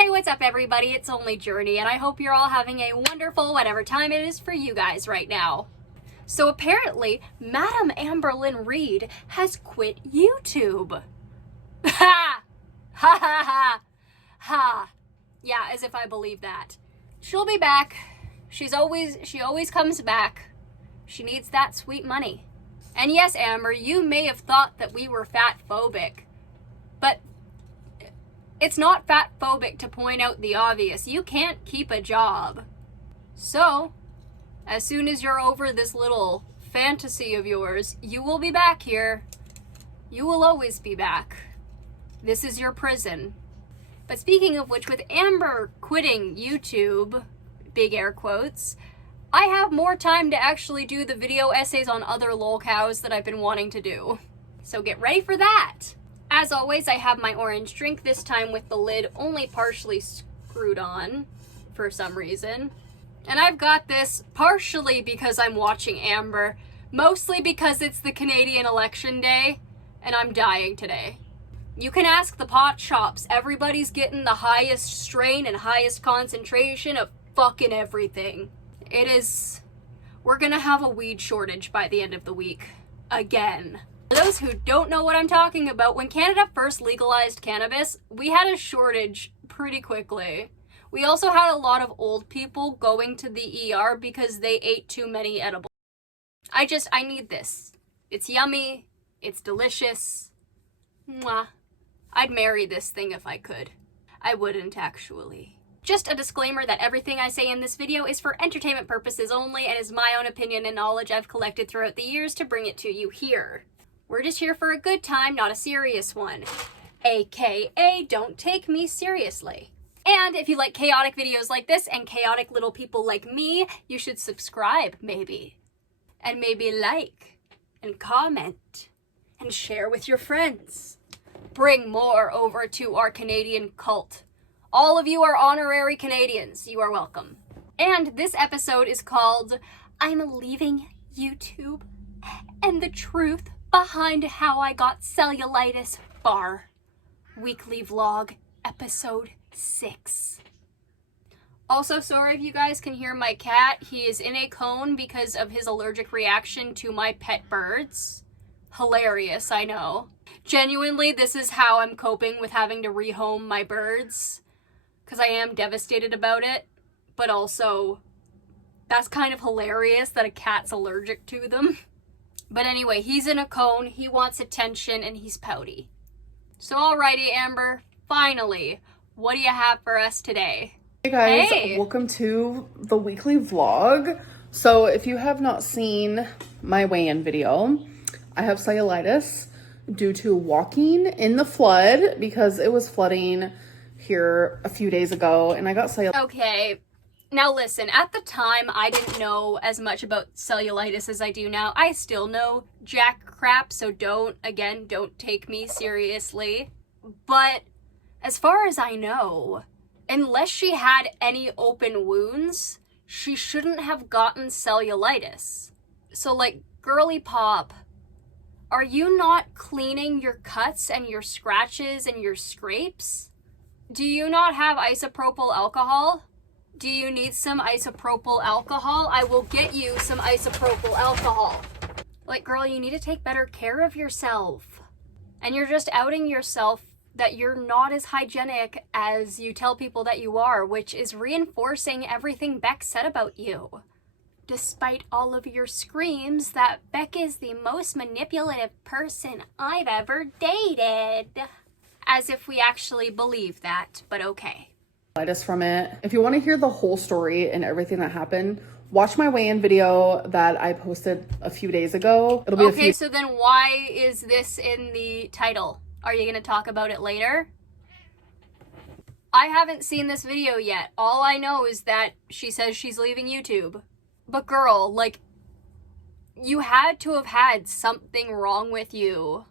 Hey, what's up everybody? It's only Journey, and I hope you're all having a wonderful whatever time it is for you guys right now. So apparently, Madam Amberlynn Reed has quit YouTube. Ha! Ha ha ha! Ha! Yeah, as if I believe that. She'll be back. She always comes back. She needs that sweet money. And yes, Amber, you may have thought that we were fat-phobic, but it's not fat-phobic to point out the obvious. You can't keep a job. So, as soon as you're over this little fantasy of yours, you will be back here. You will always be back. This is your prison. But speaking of which, with Amber quitting YouTube, big air quotes, I have more time to actually do the video essays on other lolcows that I've been wanting to do. So get ready for that. As always, I have my orange drink, this time with the lid only partially screwed on for some reason. And I've got this partially because I'm watching Amber, mostly because it's the Canadian election day, and I'm dying today. You can ask the pot shops, everybody's getting the highest strain and highest concentration of fucking everything. We're gonna have a weed shortage by the end of the week. Again. For those who don't know what I'm talking about, when Canada first legalized cannabis, we had a shortage pretty quickly. We also had a lot of old people going to the ER because they ate too many edibles. I need this. It's yummy. It's delicious. Mwah. I'd marry this thing if I could. I wouldn't, actually. Just a disclaimer that everything I say in this video is for entertainment purposes only and is my own opinion and knowledge I've collected throughout the years to bring it to you here. We're just here for a good time, not a serious one. AKA, don't take me seriously. And if you like chaotic videos like this and chaotic little people like me, you should subscribe, maybe. And maybe like, and comment, and share with your friends. Bring more over to our Canadian cult. All of you are honorary Canadians. You are welcome. And this episode is called I'm Leaving YouTube and the Truth Behind How I Got Cellulitis Bar. Weekly vlog, episode 6. Also, sorry if you guys can hear my cat. He is in a cone because of his allergic reaction to my pet birds. Hilarious, I know. Genuinely, this is how I'm coping with having to rehome my birds. Because I am devastated about it. But also, that's kind of hilarious that a cat's allergic to them. But anyway, he's in a cone, he wants attention, and he's pouty. So alrighty, Amber, finally, what do you have for us today? Hey guys, Hey. Welcome to the weekly vlog. So if you have not seen my weigh-in video, I have cellulitis due to walking in the flood because it was flooding here a few days ago and I got cellulitis. Okay, now listen, at the time, I didn't know as much about cellulitis as I do now. I still know jack crap, so don't take me seriously. But as far as I know, unless she had any open wounds, she shouldn't have gotten cellulitis. So like, girly pop, are you not cleaning your cuts and your scratches and your scrapes? Do you not have isopropyl alcohol? Do you need some isopropyl alcohol? I will get you some isopropyl alcohol. Like, girl, you need to take better care of yourself. And you're just outing yourself that you're not as hygienic as you tell people that you are, which is reinforcing everything Beck said about you. Despite all of your screams that Beck is the most manipulative person I've ever dated. As if we actually believe that, but okay. From it. If you want to hear the whole story and everything that happened, watch my weigh-in video that I posted a few days ago. It'll be okay, so then why is this in the title? Are you going to talk about it later? I haven't seen this video yet. All I know is that she says she's leaving YouTube. But girl, like, you had to have had something wrong with you.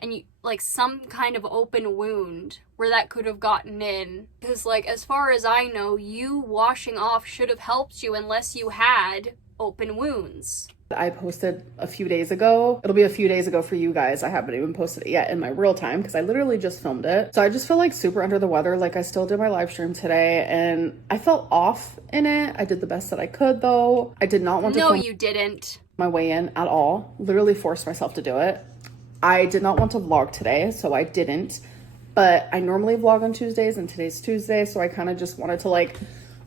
And you, like, some kind of open wound where that could have gotten in. Because, like, as far as I know, you washing off should have helped you unless you had open wounds. I posted a few days ago. It'll be a few days ago for you guys. I haven't even posted it yet in my real time because I literally just filmed it. So I just feel like super under the weather. Like I still did my live stream today and I felt off in it. I did the best that I could though. I did not want to No, film you didn't. my way in at all. Literally forced myself to do it. I did not want to vlog today, so I didn't. But I normally vlog on Tuesdays and today's Tuesday, so I kind of just wanted to like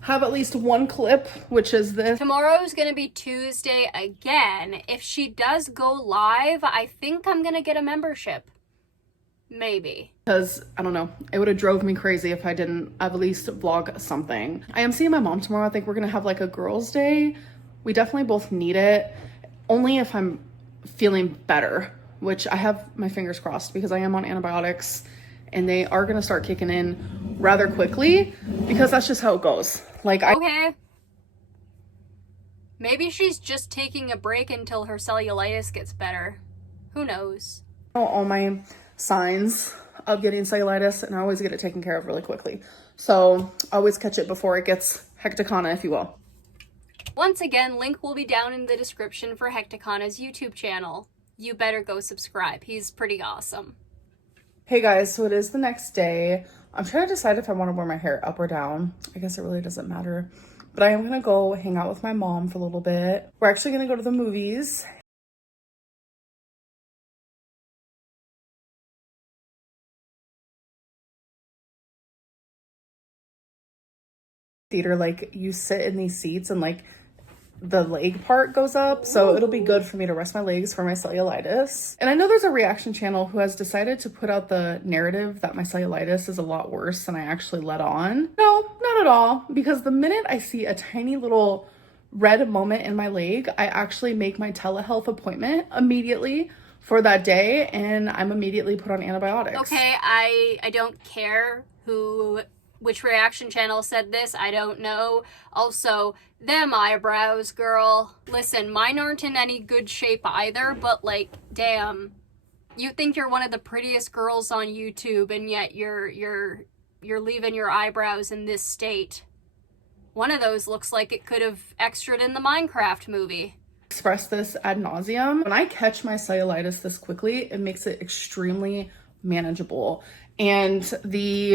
have at least one clip, which is this. Tomorrow's gonna be Tuesday again. If she does go live, I think I'm gonna get a membership. Maybe. Because, I don't know, it would have drove me crazy if I didn't at least vlog something. I am seeing my mom tomorrow. I think we're gonna have like a girls' day. We definitely both need it. Only if I'm feeling better, which I have my fingers crossed because I am on antibiotics and they are gonna start kicking in rather quickly because that's just how it goes. Like Okay. Maybe she's just taking a break until her cellulitis gets better. Who knows? all my signs of getting cellulitis and I always get it taken care of really quickly. So I always catch it before it gets hecticana, if you will. Once again, link will be down in the description for Hecticana's YouTube channel. You better go subscribe. He's pretty awesome. Hey guys, so it is the next day. I'm trying to decide if I want to wear my hair up or down. I guess it really doesn't matter. But I am going to go hang out with my mom for a little bit. We're actually going to go to the movies. Theater, like you sit in these seats and like the leg part goes up, so it'll be good for me to rest my legs for my cellulitis. And I know there's a reaction channel who has decided to put out the narrative that my cellulitis is a lot worse than I actually let on. No, not at all, because the minute I see a tiny little red moment in my leg, I actually make my telehealth appointment immediately for that day and I'm immediately put on antibiotics. Okay, I don't care which reaction channel said this. I don't know. Also, them eyebrows, girl. Listen, mine aren't in any good shape either, but like, damn. You think you're one of the prettiest girls on YouTube and yet you're leaving your eyebrows in this state. One of those looks like it could have extraed in the Minecraft movie. Express this ad nauseum. When I catch my cellulitis this quickly, it makes it extremely manageable. And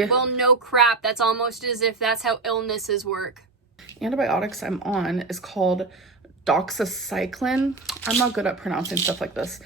well, no crap. That's almost as if that's how illnesses work. Antibiotics I'm on is called doxycycline. I'm not good at pronouncing stuff like this.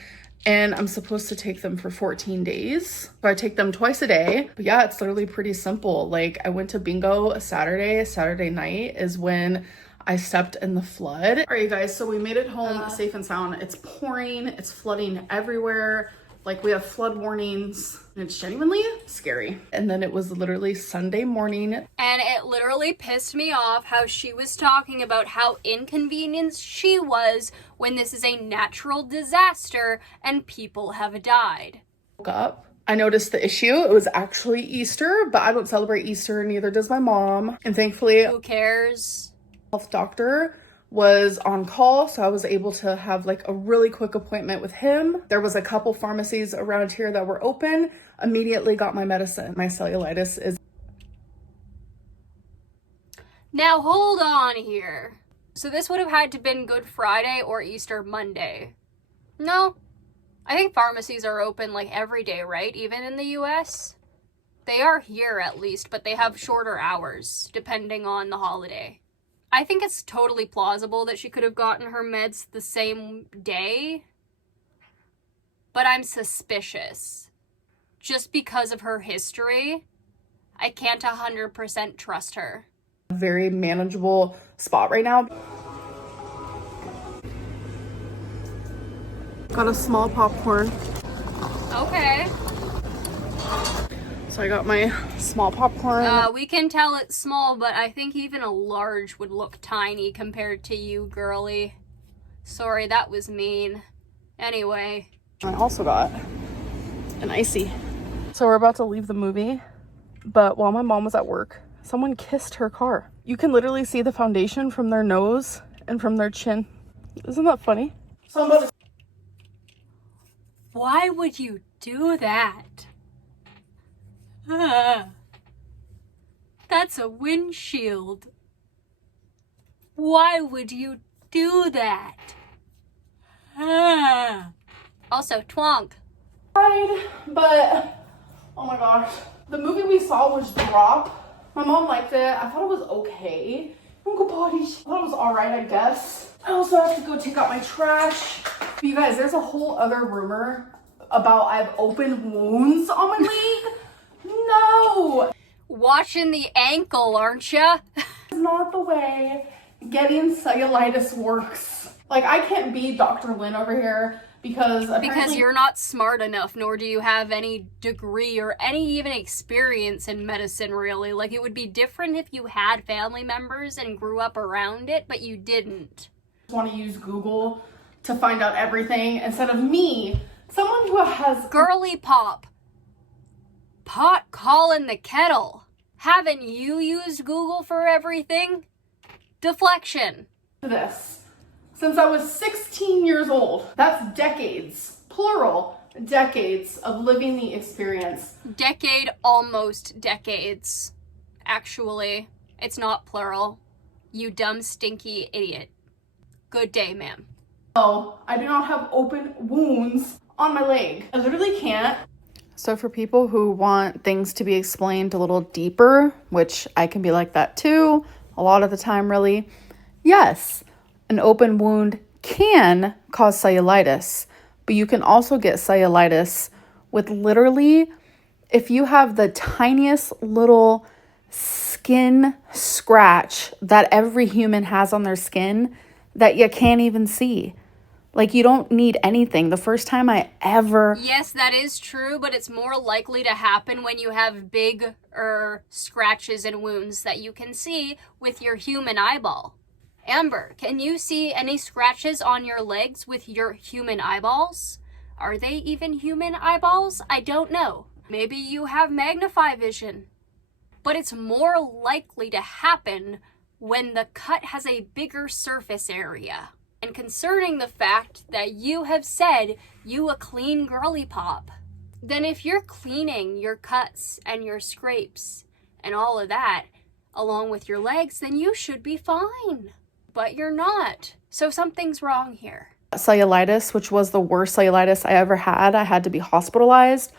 And I'm supposed to take them for 14 days. So I take them twice a day. But yeah, it's literally pretty simple. Like I went to bingo Saturday night is when I stepped in the flood. All right, you guys, so we made it home safe and sound. It's pouring, it's flooding everywhere. Like we have flood warnings and it's genuinely scary. And then it was literally Sunday morning. And it literally pissed me off how she was talking about how inconvenienced she was when this is a natural disaster and people have died. Woke up. I noticed the issue. It was actually Easter, but I don't celebrate Easter, neither does my mom. And thankfully, who cares? Health doctor was on call, so I was able to have like a really quick appointment with him. There was a couple pharmacies around here that were open. Immediately got my medicine. My cellulitis is... Now hold on here. So this would have had to been Good Friday or Easter Monday. No, I think pharmacies are open like every day, right? Even in the US? They are here at least, but they have shorter hours depending on the holiday. I think it's totally plausible that she could have gotten her meds the same day, but I'm suspicious. Just because of her history, I can't 100% trust her. Very manageable spot right now. Got a small popcorn. Okay. So I got my small popcorn. We can tell it's small, but I think even a large would look tiny compared to you, girly. Sorry, that was mean. Anyway. I also got an icy. So we're about to leave the movie, but while my mom was at work, someone kissed her car. You can literally see the foundation from their nose and from their chin. Isn't that funny? Why would you do that? That's a windshield. Why would you do that? Also, twonk. But oh my gosh, the movie we saw was Drop. My mom liked it. I thought it was okay. Uncle Potty, I thought it was alright, I guess. I also have to go take out my trash. But you guys, there's a whole other rumor about I have open wounds on my leg. No! Watching the ankle, aren't ya? It's not the way getting cellulitis works. Like, I can't be Dr. Lynn over here because you're not smart enough, nor do you have any degree or any even experience in medicine, really. Like, it would be different if you had family members and grew up around it, but you didn't. I want to use Google to find out everything instead of me, someone who has girly pop. Pot calling the kettle. Haven't you used Google for everything? Deflection. This since I was 16 years old. That's decades, plural, decades of living the experience. Decade, almost decades. Actually, it's not plural. You dumb, stinky idiot. Good day, ma'am. Oh, I do not have open wounds on my leg. I literally can't. So for people who want things to be explained a little deeper, which I can be like that too, a lot of the time really, yes, an open wound can cause cellulitis, but you can also get cellulitis with literally, if you have the tiniest little skin scratch that every human has on their skin that you can't even see. Like, you don't need anything. The first time I ever... Yes, that is true, but it's more likely to happen when you have bigger scratches and wounds that you can see with your human eyeball. Amber, can you see any scratches on your legs with your human eyeballs? Are they even human eyeballs? I don't know. Maybe you have magnify vision. But it's more likely to happen when the cut has a bigger surface area. And concerning the fact that you have said you a clean girly pop, then if you're cleaning your cuts and your scrapes and all of that along with your legs, then you should be fine. But you're not. So something's wrong here. Cellulitis, which was the worst cellulitis I ever had. I had to be hospitalized.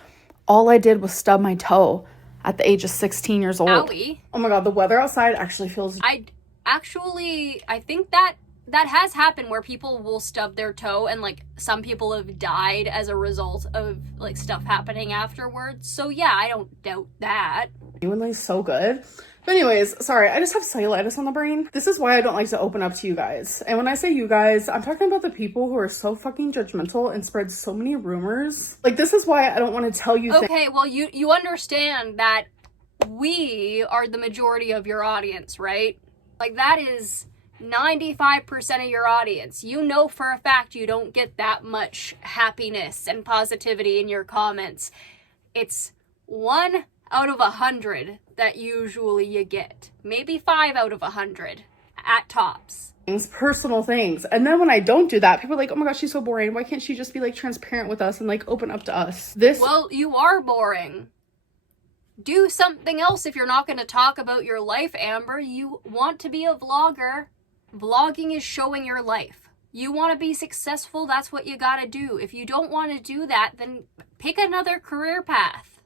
All I did was stub my toe at the age of 16 years old. Owie. Oh my God, the weather outside actually feels... I think that has happened where people will stub their toe and like some people have died as a result of like stuff happening afterwards. So yeah, I don't doubt that. Genuinely so good. But anyways, sorry, I just have cellulitis on the brain. This is why I don't like to open up to you guys. And when I say you guys, I'm talking about the people who are so fucking judgmental and spread so many rumors. Like, this is why I don't want to tell you Okay, well, you understand that we are the majority of your audience, right? Like, that is 95% of your audience. You know for a fact you don't get that much happiness and positivity in your comments. It's 1 out of 100 that usually you get. Maybe 5 out of 100 at tops. Personal things. And then when I don't do that, people are like, oh my gosh, she's so boring. Why can't she just be like transparent with us and like open up to us? Well, you are boring. Do something else if you're not going to talk about your life, Amber. You want to be a vlogger. Vlogging is showing your life. You want to be successful, that's what you gotta do. If you don't want to do that, then pick another career path.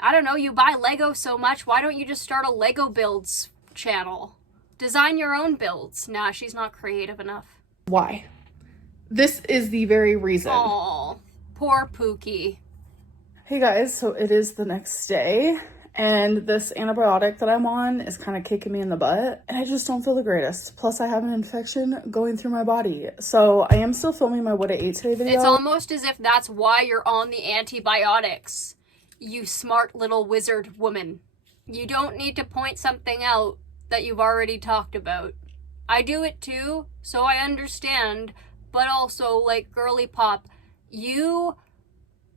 I don't know, you buy Lego so much, why don't you just start a Lego builds channel? Design your own builds. Nah, she's not creative enough. Why? This is the very reason. Aw, poor Pookie. Hey guys, so it is the next day. And this antibiotic that I'm on is kind of kicking me in the butt. And I just don't feel the greatest. Plus, I have an infection going through my body. So I am still filming my What I Ate Today video. It's almost as if that's why you're on the antibiotics. You smart little wizard woman. You don't need to point something out that you've already talked about. I do it too, so I understand. But also, like, girly pop, you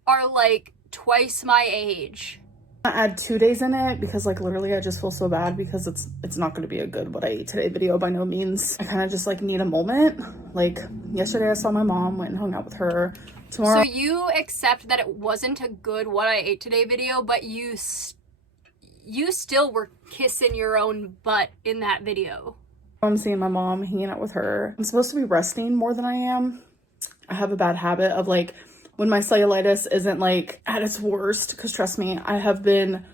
are like twice my age. I add 2 days in it because like literally I just feel so bad because it's not going to be a good What I Ate Today video by no means. I kind of just like need a moment. Like yesterday I saw my mom, went and hung out with her. Tomorrow. So you accept that it wasn't a good What I Ate Today video, but you you still were kissing your own butt in that video. I'm seeing my mom, hanging out with her. I'm supposed to be resting more than I am. I have a bad habit of like when my cellulitis isn't like at its worst, because trust me, I have been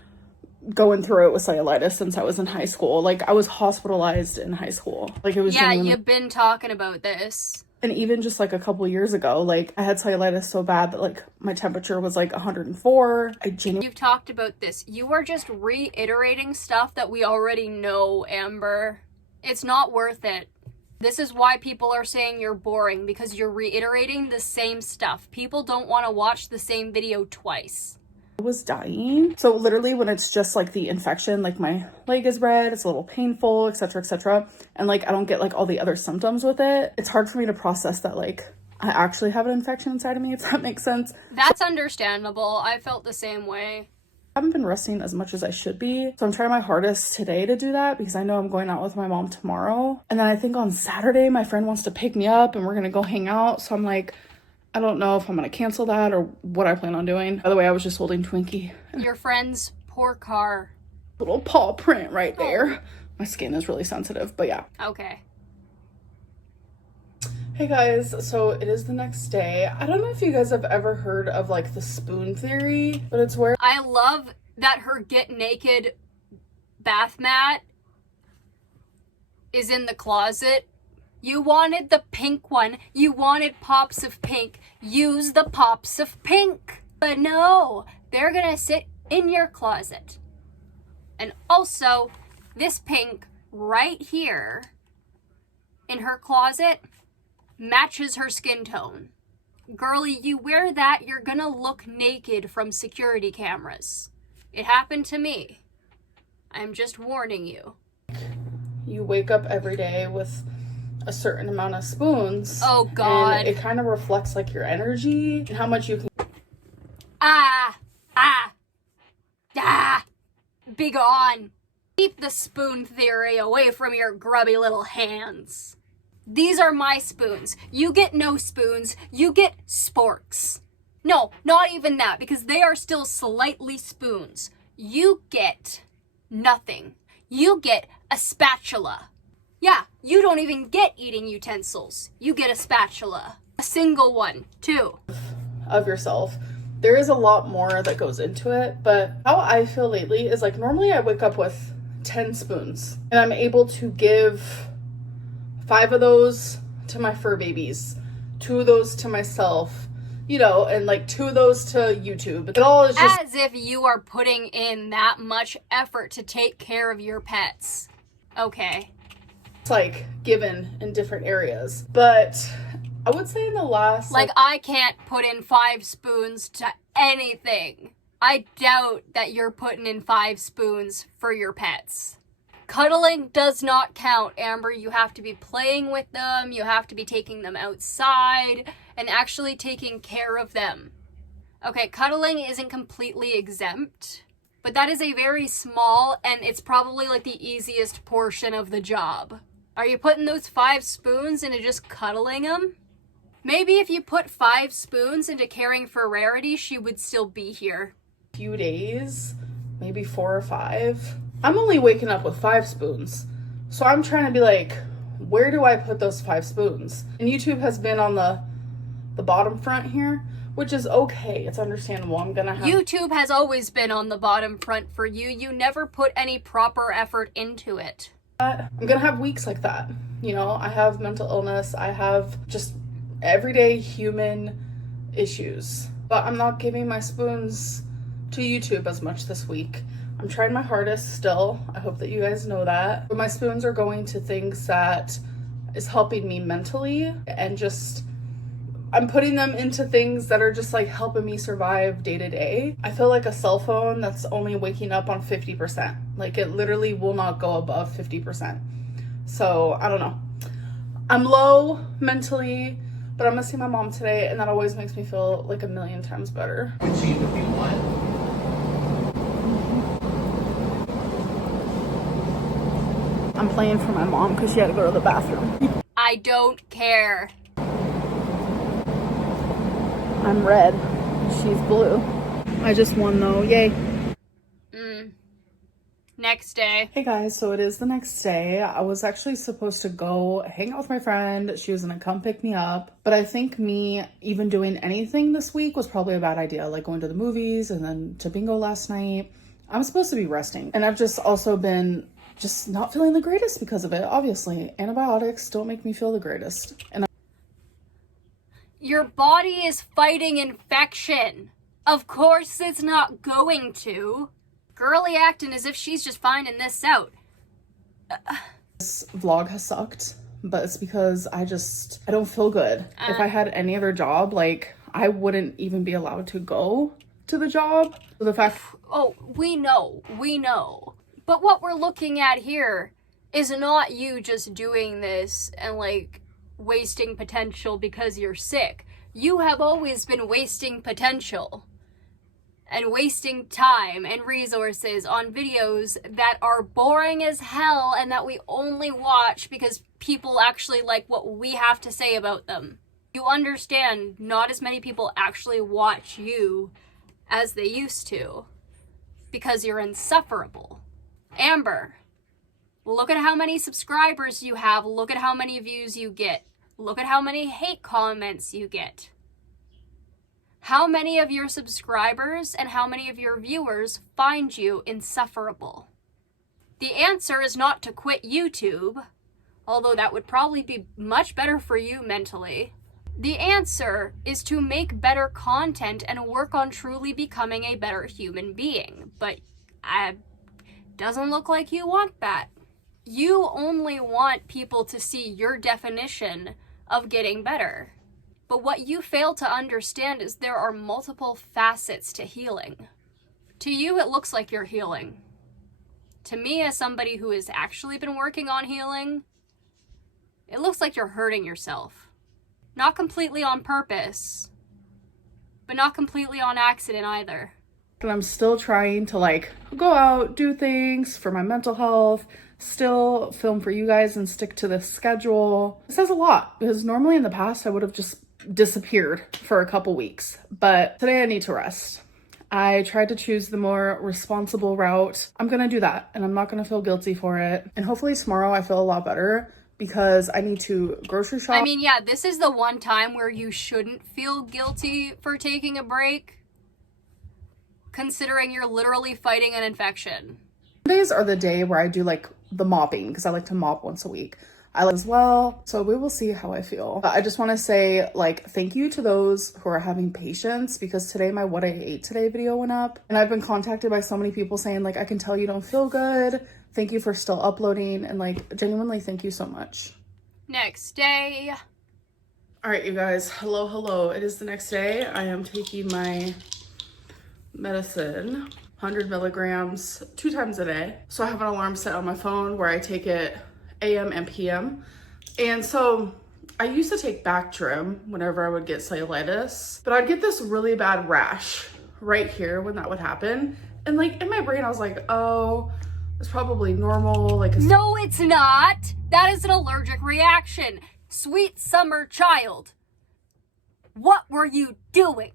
going through it with cellulitis since I was in high school. Like I was hospitalized in high school. Like it was You've been talking about this. And even just like a couple years ago, like I had cellulitis so bad that like my temperature was like 104. You've talked about this. You are just reiterating stuff that we already know, Amber. It's not worth it. This is why people are saying you're boring, because you're reiterating the same stuff. People don't want to watch the same video twice. I was dying. So literally when it's just like the infection, like my leg is red, it's a little painful, etc., and like I don't get like all the other symptoms with it, it's hard for me to process that like I actually have an infection inside of me, if that makes sense. That's understandable. I felt the same way. I haven't been resting as much as I should be, so I'm trying my hardest today to do that because I know I'm going out with my mom tomorrow, and then I think on Saturday my friend wants to pick me up and we're gonna go hang out, so I'm like, I don't know if I'm gonna cancel that or what I plan on doing. By the way, I was just holding Twinkie. Your friend's poor car. Little paw print right there. My skin is really sensitive, but yeah. Okay. Hey guys, so it is the next day. I don't know if you guys have ever heard of like the spoon theory, but it's where I love that her get naked bath mat is in the closet. You wanted the pink one. You wanted pops of pink. Use the pops of pink. But no, they're gonna sit in your closet. And also, this pink right here in her closet matches her skin tone. Girlie, you wear that, you're gonna look naked from security cameras. It happened to me. I'm just warning you. you wake up every day with a certain amount of spoons. Oh God. And it kind of reflects like your energy and how much you can. Be gone. Keep the spoon theory away from your grubby little hands. These are my spoons. You get no spoons. You get sporks. No, not even that, because they are still slightly spoons. You get nothing. You get a spatula. Yeah, you don't even get eating utensils. You get a spatula. A single one, too. Of yourself. There is a lot more that goes into it, but how I feel lately is like normally I wake up with 10 spoons and I'm able to give 5 of those to my fur babies, 2 of those to myself, you know, and like 2 of those to YouTube. It all is just as if you are putting in that much effort to take care of your pets. Okay. It's like given in different areas, but I would say in the last Like I can't put in 5 spoons to anything. I doubt that you're putting in 5 spoons for your pets. Cuddling does not count, Amber. You have to be playing with them. You have to be taking them outside and actually taking care of them. Okay, cuddling isn't completely exempt, but that is a very small, and it's probably like the easiest portion of the job. Are you putting those 5 spoons into just cuddling them? Maybe if you put 5 spoons into caring for Rarity, she would still be here. few days, maybe 4 or 5. I'm only waking up with 5 spoons. So I'm trying to be like, where do I put those 5 spoons? And YouTube has been on the bottom front here, which is okay. It's understandable. I'm gonna have YouTube has always been on the bottom front for you. You never put any proper effort into it. I'm gonna have weeks like that. You know, I have mental illness. I have just everyday human issues. But I'm not giving my spoons to YouTube as much this week. I'm trying my hardest still. I hope that you guys know that. But my spoons are going to things that is helping me mentally, and just I'm putting them into things that are just like helping me survive day to day. I feel like a cell phone that's only waking up on 50%. Like it literally will not go above 50%. So I don't know. I'm low mentally, but I'm gonna see my mom today, and that always makes me feel like a million times better. Achieve if you want. I'm playing for my mom because she had to go to the bathroom. I don't care. I'm red. She's blue. I just won though. Yay. Next day. Hey guys, so it is the next day. I was actually supposed to go hang out with my friend. She was gonna come pick me up. But I think me even doing anything this week was probably a bad idea, like going to the movies and then to bingo last night. I'm supposed to be resting. And I've just also been just not feeling the greatest because of it, obviously. Antibiotics don't make me feel the greatest. And Your body is fighting infection. Of course it's not going to. Girly acting as if she's just finding this out. this vlog has sucked, but it's because I don't feel good. If I had any other job, like, I wouldn't even be allowed to go to the job. The fact... Oh, we know. But what we're looking at here is not you just doing this and, like, wasting potential because you're sick. You have always been wasting potential and wasting time and resources on videos that are boring as hell and that we only watch because people actually like what we have to say about them. You understand not as many people actually watch you as they used to because you're insufferable. Amber, look at how many subscribers you have. Look at how many views you get. Look at how many hate comments you get. How many of your subscribers and how many of your viewers find you insufferable? The answer is not to quit YouTube, although that would probably be much better for you mentally. The answer is to make better content and work on truly becoming a better human being. But it doesn't look like you want that. You only want people to see your definition of getting better. But what you fail to understand is there are multiple facets to healing. To you, it looks like you're healing. To me, as somebody who has actually been working on healing, it looks like you're hurting yourself. Not completely on purpose, but not completely on accident either. And I'm still trying to, like, go out, do things for my mental health, still film for you guys and stick to this schedule. It says a lot because normally in the past I would have just disappeared for a couple weeks, but today I need to rest. I tried to choose the more responsible route. I'm gonna do that and I'm not gonna feel guilty for it. And hopefully tomorrow I feel a lot better because I need to grocery shop. I mean, yeah, this is the one time where you shouldn't feel guilty for taking a break, considering you're literally fighting an infection. Mondays are the day where I do, like, the mopping because I like to mop once a week. I like as well, so we will see how I feel. But I just want to say, like, thank you to those who are having patience because today my What I Ate Today video went up and I've been contacted by so many people saying, like, I can tell you don't feel good. Thank you for still uploading and, like, genuinely thank you so much. Next day. All right, you guys, hello. It is the next day. I am taking my medicine, 100 milligrams, 2 times a day. So I have an alarm set on my phone where I take it AM and PM. And so I used to take Bactrim whenever I would get cellulitis, but I'd get this really bad rash right here when that would happen. And, like, in my brain, I was like, oh, it's probably normal. Like, no, it's not. That is an allergic reaction. Sweet summer child. What were you doing?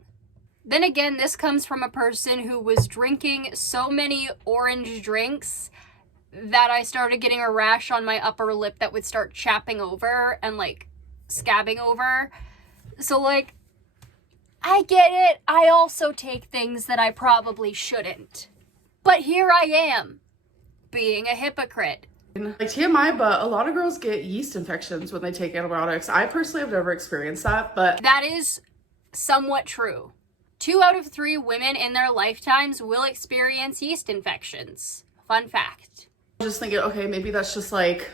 Then again, this comes from a person who was drinking so many orange drinks that I started getting a rash on my upper lip that would start chapping over and, like, scabbing over. So, like, I get it. I also take things that I probably shouldn't. But here I am, being a hypocrite. like, TMI, but a lot of girls get yeast infections when they take antibiotics. I personally have never experienced that, but that is somewhat true. 2 out of 3 women in their lifetimes will experience yeast infections. Fun fact. just thinking, okay, maybe that's just, like,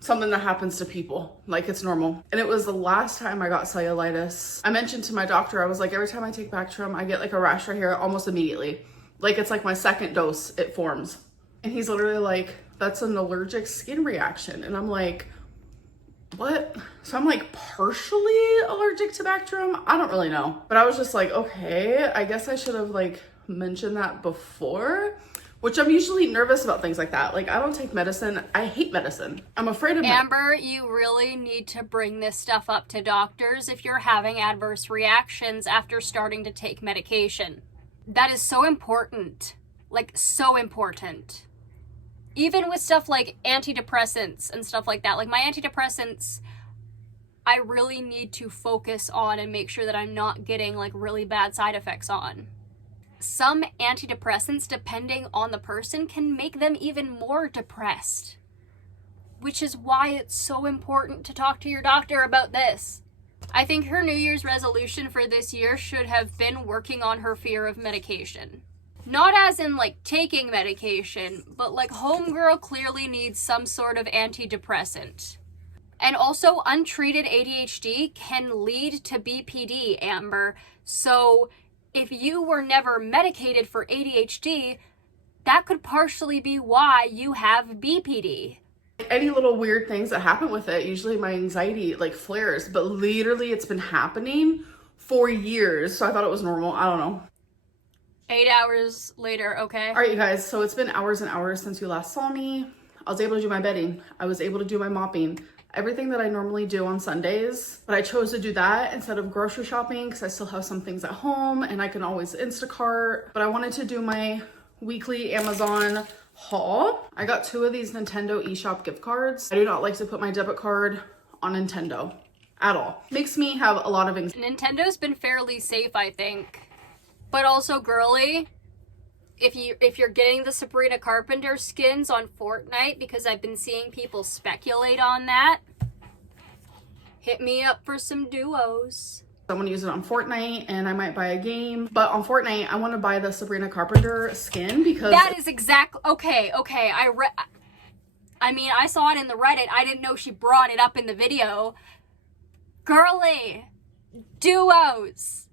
something that happens to people. Like, it's normal. And it was the last time I got cellulitis. I mentioned to my doctor, I was like, every time I take Bactrim, I get, like, a rash right here almost immediately. Like, it's like my second dose, it forms. And he's literally like, that's an allergic skin reaction. And I'm like, what? So I'm, like, partially allergic to Bactrim? I don't really know. But I was just like, okay, I guess I should have, like, mentioned that before. Which I'm usually nervous about things like that. Like, I don't take medicine. I hate medicine. I'm afraid of Amber, you really need to bring this stuff up to doctors if you're having adverse reactions after starting to take medication. That is so important. Like, so important. even with stuff like antidepressants and stuff like that, like my antidepressants, I really need to focus on and make sure that I'm not getting like really bad side effects on. Some antidepressants, depending on the person, can make them even more depressed, which is why it's so important to talk to your doctor about this. I think her New Year's resolution for this year should have been working on her fear of medication. Not as in like taking medication, but like homegirl clearly needs some sort of antidepressant. And also untreated ADHD can lead to BPD, Amber. So if you were never medicated for ADHD, that could partially be why you have BPD. Any little weird things that happen with it, usually my anxiety like flares, but literally it's been happening for years. So I thought it was normal. I don't know. 8 hours later, okay? All right, you guys. So it's been hours and hours since you last saw me. I was able to do my bedding. I was able to do my mopping. Everything that I normally do on Sundays, but I chose to do that instead of grocery shopping because I still have some things at home and I can always Instacart. But I wanted to do my weekly Amazon haul. I got 2 of these Nintendo eShop gift cards. I do not like to put my debit card on Nintendo at all. Makes me have a lot of anxiety. Nintendo's been fairly safe, I think. But also, girly, if you're getting the Sabrina Carpenter skins on Fortnite, because I've been seeing people speculate on that, hit me up for some duos. I'm gonna use it on Fortnite and I might buy a game. But on Fortnite, I want to buy the Sabrina Carpenter skin because that is exactly okay. I mean, I saw it in the Reddit. I didn't know she brought it up in the video. Girly, duos.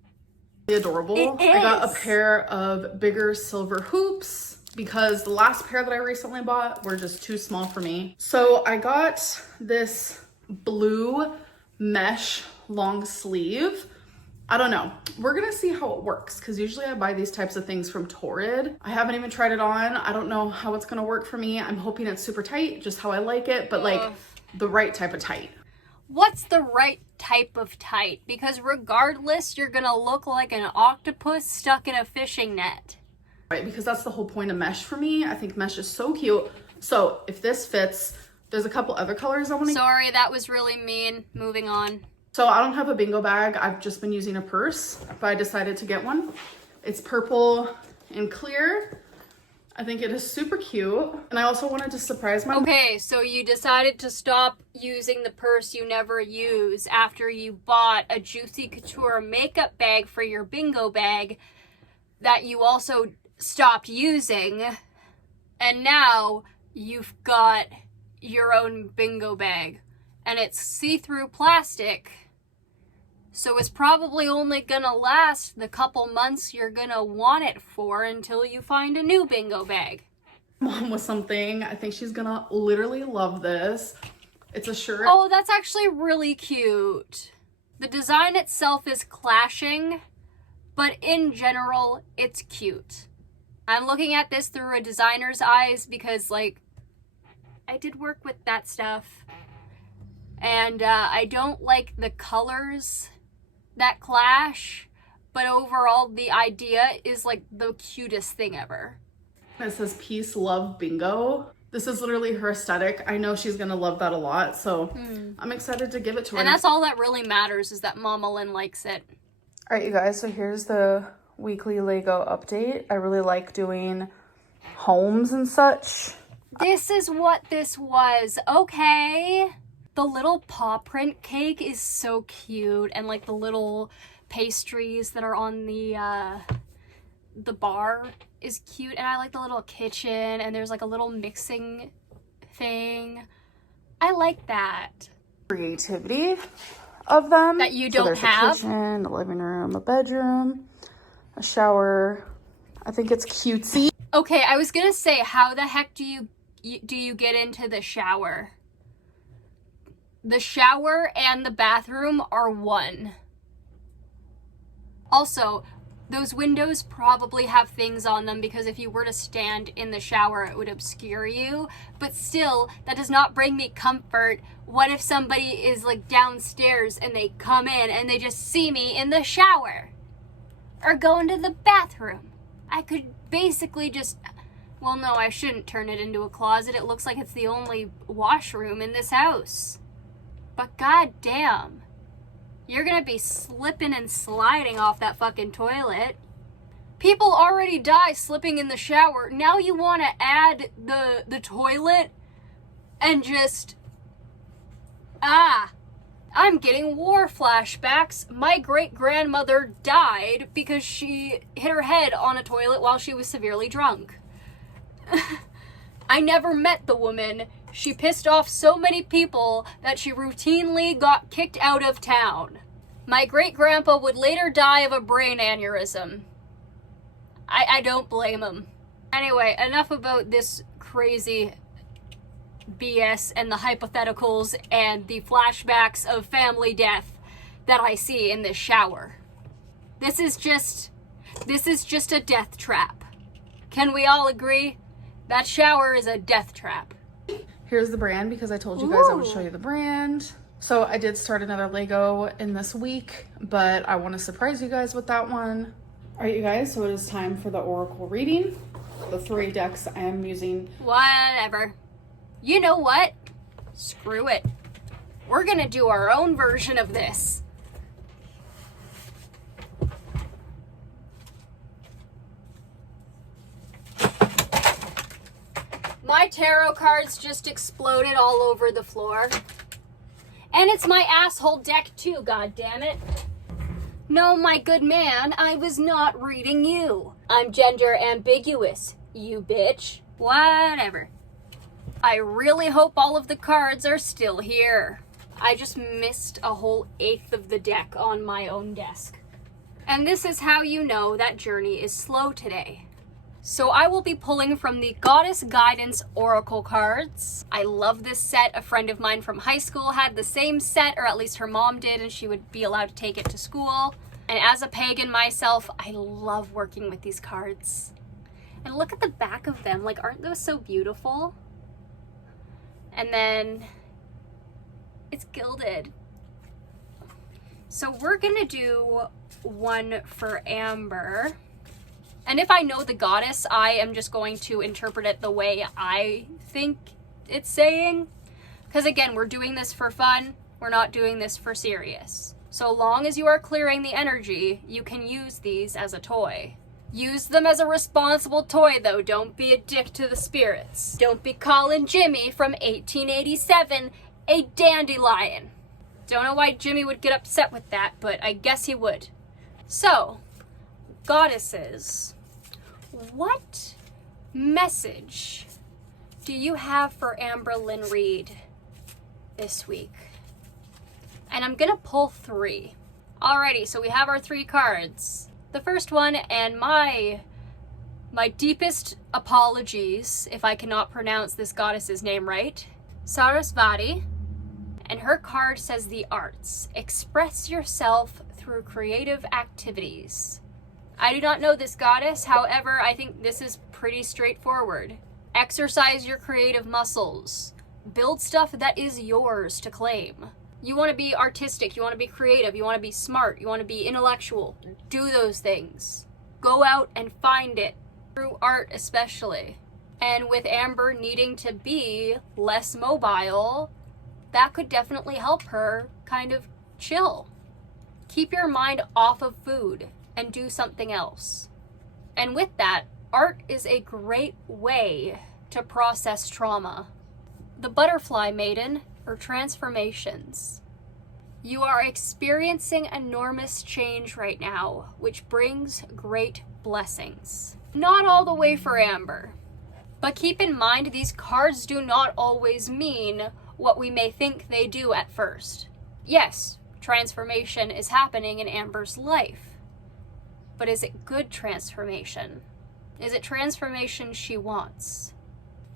Adorable. It is. I got a pair of bigger silver hoops because the last pair that I recently bought were just too small for me. So I got this blue mesh long sleeve. I don't know. We're gonna see how it works because usually I buy these types of things from Torrid. I haven't even tried it on. I don't know how it's gonna work for me. I'm hoping it's super tight, just how I like it, but like the right type of tight. What's the right type of tight? Because regardless, you're gonna look like an octopus stuck in a fishing net. Right, because that's the whole point of mesh for me. I think mesh is so cute. So if this fits, there's a couple other colors I want to. Sorry, that was really mean. Moving on. So I don't have a bingo bag. I've just been using a purse, but I decided to get one. It's purple and clear. I think it is super cute. And I also wanted to surprise my Okay, so you decided to stop using the purse you never use after you bought a Juicy Couture makeup bag for your bingo bag that you also stopped using. And now you've got your own bingo bag. And it's see-through plastic. So it's probably only gonna last the couple months you're gonna want it for until you find a new bingo bag. mom with something. I think she's gonna literally love this. It's a shirt. Oh, that's actually really cute. The design itself is clashing, but in general, it's cute. I'm looking at this through a designer's eyes because, like, I did work with that stuff. And I don't like the colors that clash, but overall the idea is like the cutest thing ever. It says peace, love, bingo. This is literally her aesthetic. I know she's gonna love that a lot, so I'm excited to give it to her. And that's all that really matters, is that Mama Lynn likes it. All right, you guys, so here's the weekly Lego update. I really like doing homes and such. This is what this was, okay? The little paw print cake is so cute, and like the little pastries that are on the bar is cute, and I like the little kitchen, and there's like a little mixing thing. I like that. Creativity of them. That you So don't there's have. a kitchen, a living room, a bedroom, a shower. I think it's cutesy. Okay, I was gonna say, how the heck do you get into the shower? The shower and the bathroom are one. Also, those windows probably have things on them because if you were to stand in the shower, it would obscure you. But still, that does not bring me comfort. What if somebody is like downstairs and they come in and they just see me in the shower? Or go into the bathroom? I could basically just Well, no, I shouldn't turn it into a closet. It looks like it's the only washroom in this house. But goddamn, you're gonna be slipping and sliding off that fucking toilet. People already die slipping in the shower. Now you want to add the toilet and just... I'm getting war flashbacks. My great-grandmother died because she hit her head on a toilet while she was severely drunk. I never met the woman. She pissed off so many people that she routinely got kicked out of town. My great-grandpa would later die of a brain aneurysm. I don't blame him. Anyway, enough about this crazy BS and the hypotheticals and the flashbacks of family death that I see in this shower. This is just a death trap. Can we all agree? That shower is a death trap. Here's the brand because I told you guys I would show you the brand. So I did start another Lego in this week, but I want to surprise you guys with that one. All right, you guys, so it is time for the Oracle reading. The 3 decks I am using. Whatever. You know what? Screw it. We're gonna do our own version of this. My tarot cards just exploded all over the floor. And it's my asshole deck too, goddammit. No, my good man, I was not reading you. I'm gender ambiguous, you bitch. Whatever. I really hope all of the cards are still here. I just missed a whole 1/8 of the deck on my own desk. And this is how you know that journey is slow today. So I will be pulling from the Goddess Guidance Oracle cards. I love this set. A friend of mine from high school had the same set, or at least her mom did, and she would be allowed to take it to school. And as a pagan myself, I love working with these cards. And look at the back of them. Like, aren't those so beautiful? And then it's gilded. So we're gonna do one for Amber. And if I know the goddess, I am just going to interpret it the way I think it's saying. Because again, we're doing this for fun. We're not doing this for serious. So long as you are clearing the energy, you can use these as a toy. Use them as a responsible toy though. Don't be a dick to the spirits. Don't be calling Jimmy from 1887 a dandelion. Don't know why Jimmy would get upset with that, but I guess he would. So, goddesses, what message do you have for Amber Lynn Reed this week? And I'm gonna pull 3. Alrighty, so we have our 3 cards. The first one, and my deepest apologies if I cannot pronounce this goddess's name right, Sarasvati, and her card says the arts. Express yourself through creative activities. I do not know this goddess, however, I think this is pretty straightforward. Exercise your creative muscles. Build stuff that is yours to claim. You want to be artistic, you want to be creative, you want to be smart, you want to be intellectual. Do those things. Go out and find it, through art especially. And with Amber needing to be less mobile, that could definitely help her kind of chill. Keep your mind off of food and do something else. And with that, art is a great way to process trauma. The Butterfly Maiden, or transformations. You are experiencing enormous change right now, which brings great blessings. Not all the way for Amber. But keep in mind, these cards do not always mean what we may think they do at first. Yes, transformation is happening in Amber's life. But is it good transformation? Is it transformation she wants?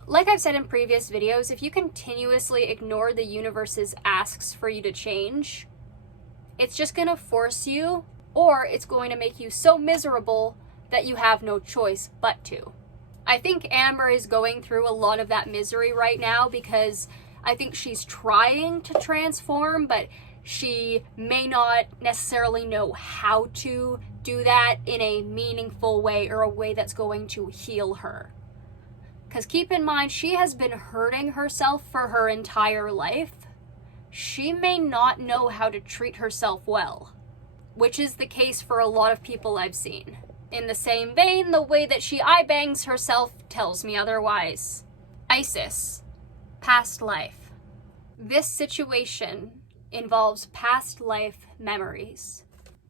Like I've said in previous videos, if you continuously ignore the universe's asks for you to change, it's just going to force you, or it's going to make you so miserable that you have no choice but to. I think Amber is going through a lot of that misery right now because I think she's trying to transform, but she may not necessarily know how to do that in a meaningful way or a way that's going to heal her. Because keep in mind, she has been hurting herself for her entire life. She may not know how to treat herself well, which is the case for a lot of people I've seen. In the same vein, the way that she eye bangs herself tells me otherwise. Isis, past life. This situation involves past life memories.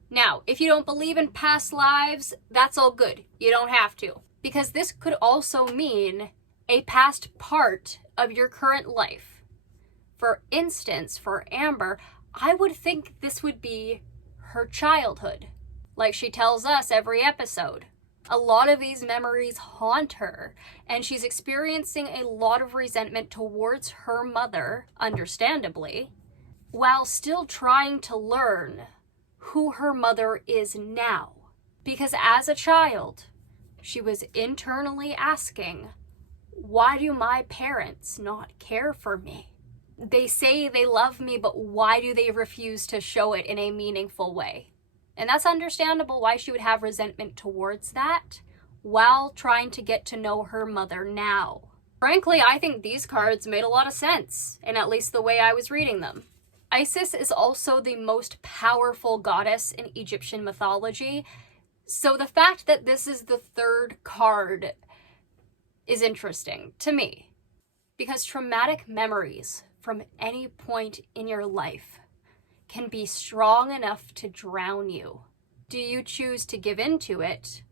Now, if you don't believe in past lives, that's all good. You don't have to. Because this could also mean a past part of your current life. For instance, for Amber, I would think this would be her childhood. Like she tells us every episode. A lot of these memories haunt her, and she's experiencing a lot of resentment towards her mother, understandably, while still trying to learn who her mother is now. Because as a child, she was internally asking, why do my parents not care for me? They say they love me, but why do they refuse to show it in a meaningful way? And that's understandable why she would have resentment towards that while trying to get to know her mother now. Frankly, I think these cards made a lot of sense, in at least the way I was reading them. Isis is also the most powerful goddess in Egyptian mythology, so the fact that this is the third card is interesting to me, because traumatic memories from any point in your life can be strong enough to drown you. Do you choose to give in to it,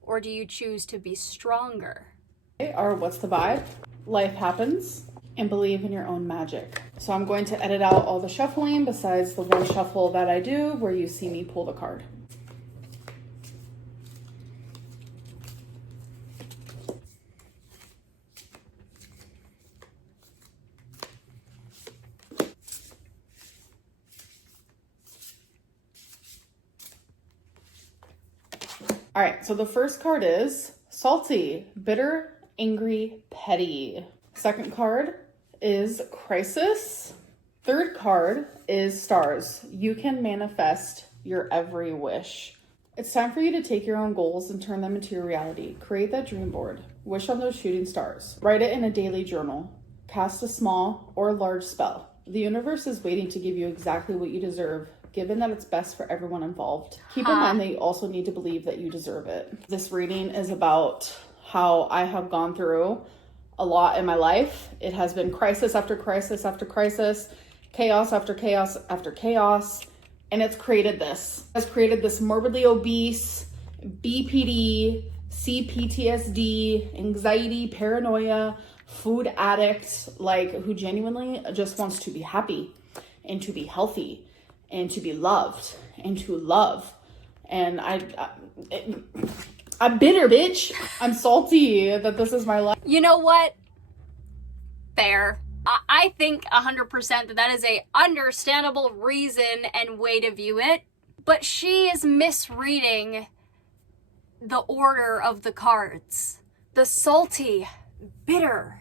or do you choose to be stronger? Or what's the vibe? Life happens, and believe in your own magic. So I'm going to edit out all the shuffling besides the one shuffle that I do where you see me pull the card. All right, so the first card is salty, bitter, angry, petty. Second card is crisis. Third card is stars. You can manifest your every wish. It's time for you to take your own goals and turn them into your reality. Create that dream board. Wish on those shooting stars. Write it in a daily journal. Cast a small or large spell. The universe is waiting to give you exactly what you deserve, given that it's best for everyone involved. Keep in mind that you also need to believe that you deserve it. This reading is about how I have gone through a lot in my life. It has been crisis after crisis after crisis, chaos after chaos after chaos, and it's created this. It's created this morbidly obese, BPD, CPTSD, anxiety, paranoia, food addict, like who genuinely just wants to be happy and to be healthy and to be loved and to love. And I'm bitter, bitch. I'm salty that this is my life. You know what? Fair. I think 100% that is a understandable reason and way to view it. But she is misreading the order of the cards. The salty, bitter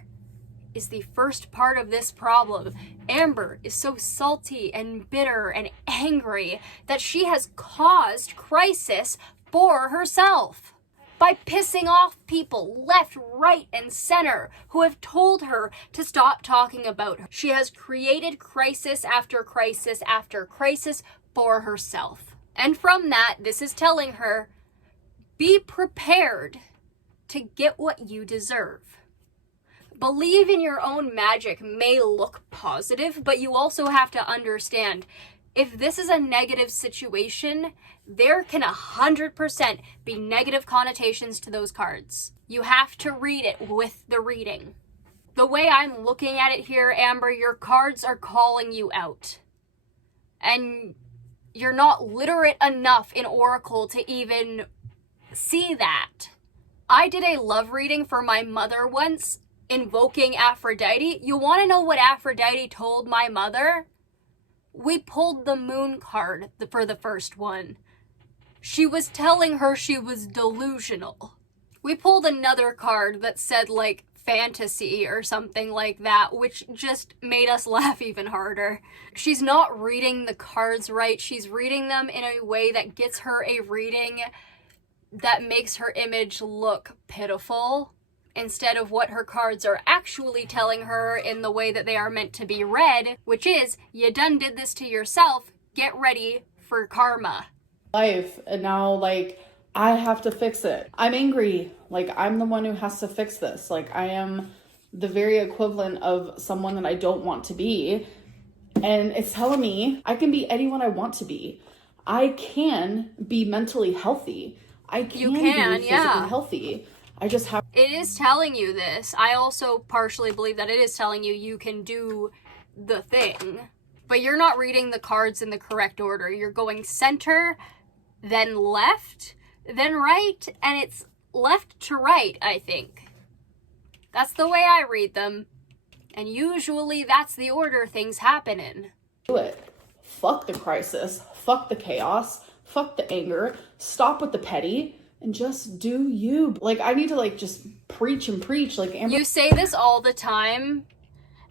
is the first part of this problem. Amber is so salty and bitter and angry that she has caused crisis for herself by pissing off people left, right, and center who have told her to stop talking about her. She has created crisis after crisis after crisis for herself. And from that, this is telling her, be prepared to get what you deserve. Believe in your own magic may look positive, but you also have to understand, if this is a negative situation, there can 100% be negative connotations to those cards. You have to read it with the reading. The way I'm looking at it here, Amber, your cards are calling you out. And you're not literate enough in Oracle to even see that. I did a love reading for my mother once, invoking Aphrodite. You want to know what Aphrodite told my mother? We pulled the moon card for the first one. She was telling her she was delusional. We pulled another card that said like fantasy or something like that, which just made us laugh even harder. She's not reading the cards right. She's reading them in a way that gets her a reading that makes her image look pitiful. instead of what her cards are actually telling her in the way that they are meant to be read, which is, you done did this to yourself, get ready for karma. Life, and now, like, I have to fix it. I'm angry. Like, I'm the one who has to fix this. Like, I am the very equivalent of someone that I don't want to be. And it's telling me I can be anyone I want to be. I can be mentally healthy. I can be physically healthy. I just have... It is telling you this. I also partially believe that it is telling you you can do the thing. But you're not reading the cards in the correct order. You're going center, then left, then right, and it's left to right, I think. That's the way I read them. And usually that's the order things happen in. Do it. Fuck the crisis. Fuck the chaos. Fuck the anger. Stop with the petty. And just do you. Like, I need to, like, just preach and preach. Like, Amber... You say this all the time.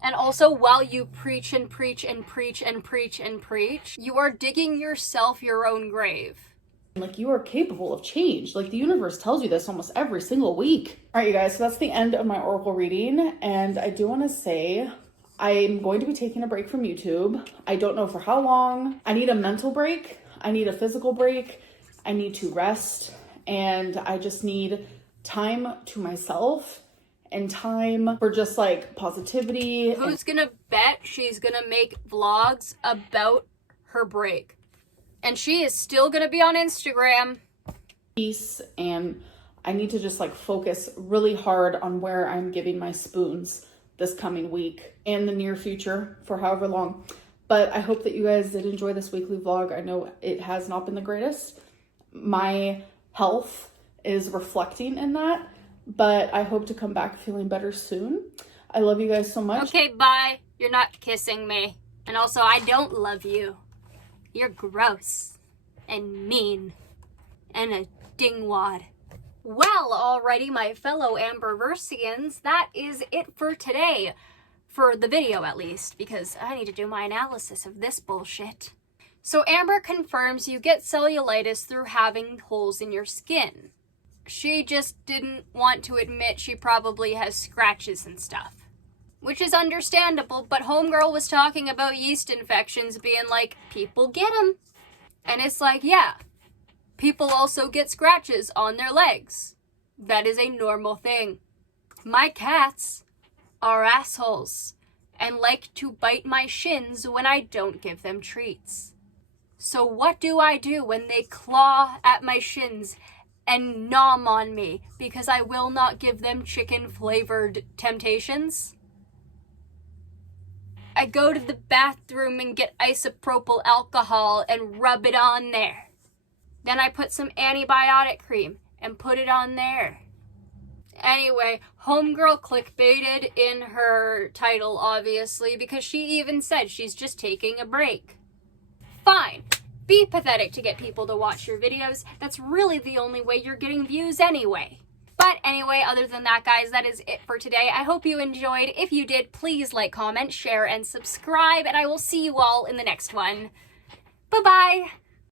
And also, while you preach and preach and preach and preach and preach, you are digging yourself your own grave. Like, you are capable of change. Like, the universe tells you this almost every single week. All right, you guys, so that's the end of my oracle reading. And I do want to say I'm going to be taking a break from YouTube. I don't know for how long. I need a mental break. I need a physical break. I need to rest. And I just need time to myself and time for just, like, positivity. Who's gonna bet she's gonna make vlogs about her break? And she is still gonna be on Instagram. Peace, and I need to just, like, focus really hard on where I'm giving my spoons this coming week and the near future for however long. But I hope that you guys did enjoy this weekly vlog. I know it has not been the greatest. My health is reflecting in that, but I hope to come back feeling better soon. I love you guys so much. Okay, bye. You're not kissing me. And also, I don't love you. You're gross and mean and a dingwad. Well, alrighty, my fellow Amberversians, that is it for today. For the video, at least, because I need to do my analysis of this bullshit. So Amber confirms you get cellulitis through having holes in your skin. She just didn't want to admit she probably has scratches and stuff. Which is understandable, but homegirl was talking about yeast infections being like, people get them. And it's like, yeah, people also get scratches on their legs. That is a normal thing. My cats are assholes and like to bite my shins when I don't give them treats. So what do I do when they claw at my shins and nom on me because I will not give them chicken-flavored Temptations? I go to the bathroom and get isopropyl alcohol and rub it on there. Then I put some antibiotic cream and put it on there. Anyway, homegirl clickbaited in her title, obviously, because she even said she's just taking a break. Fine. Be pathetic to get people to watch your videos. That's really the only way you're getting views anyway. But anyway, other than that, guys, that is it for today. I hope you enjoyed. If you did, please like, comment, share, and subscribe, and I will see you all in the next one. Bye-bye!